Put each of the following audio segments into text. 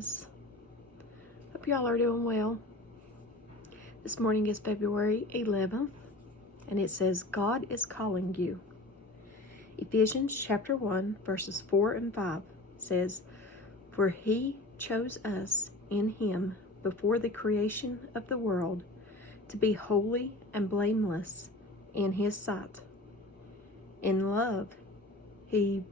guys. Hope y'all are doing well. This morning is February 11th, and it says, God is calling you. Ephesians chapter 1, verses 4 and 5 says, For he chose us in him before the creation of the world to be holy and blameless in his sight. In love, he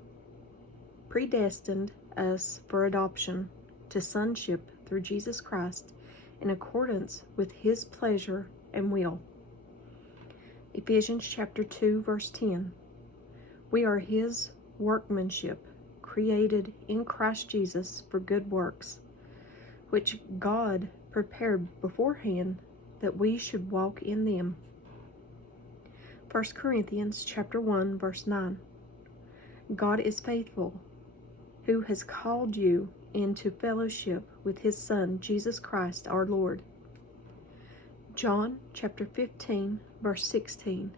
predestined us for adoption to sonship through Jesus Christ in accordance with his pleasure and will. Ephesians chapter 2, verse 10. We are his workmanship, created in Christ Jesus for good works, which God prepared beforehand that we should walk in them. 1 Corinthians chapter 1, verse 9. God is faithful, who has called you into fellowship with his Son, Jesus Christ our Lord. John chapter 15, verse 16.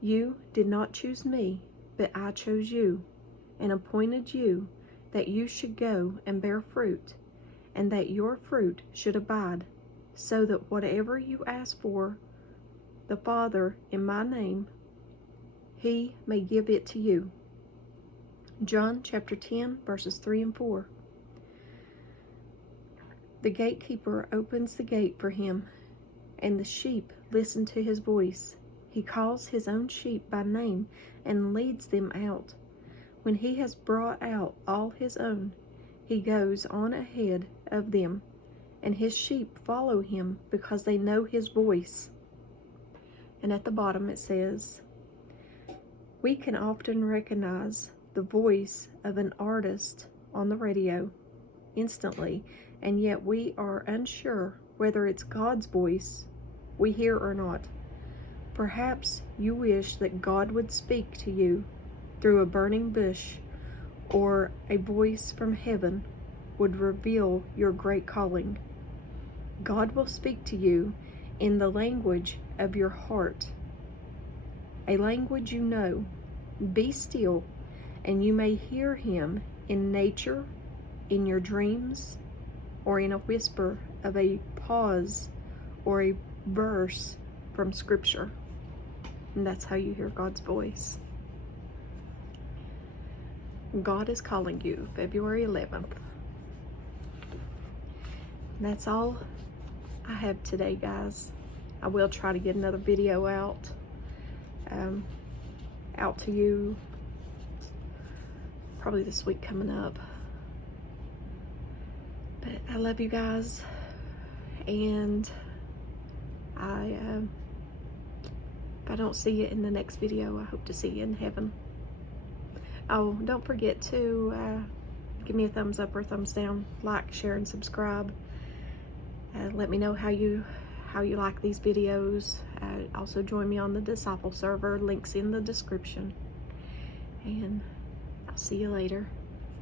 You did not choose me, but I chose you, and appointed you that you should go and bear fruit, and that your fruit should abide, so that whatever you ask for the Father in my name, he may give it to you. John chapter 10, verses 3 and 4. The gatekeeper opens the gate for him, and the sheep listen to his voice. He calls his own sheep by name and leads them out. When he has brought out all his own, he goes on ahead of them, and his sheep follow him because they know his voice. And at the bottom it says, we can often recognize the voice of an artist on the radio instantly, and yet we are unsure whether it's God's voice we hear or not. Perhaps you wish that God would speak to you through a burning bush, or a voice from heaven would reveal your great calling. God will speak to you in the language of your heart, a language you know. Be still, and you may hear him in nature, in your dreams, or in a whisper of a pause or a verse from Scripture. And that's how you hear God's voice. God is calling you, February 11th. And that's all I have today, guys. I will try to get another video out to you probably this week coming up. But I love you guys, and if I don't see you in the next video, I hope to see you in heaven. Oh, don't forget to give me a thumbs up or thumbs down, like, share, and subscribe. Let me know how you like these videos. Also join me on the Disciple server, links in the description. And I'll see you later.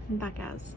Bye, guys.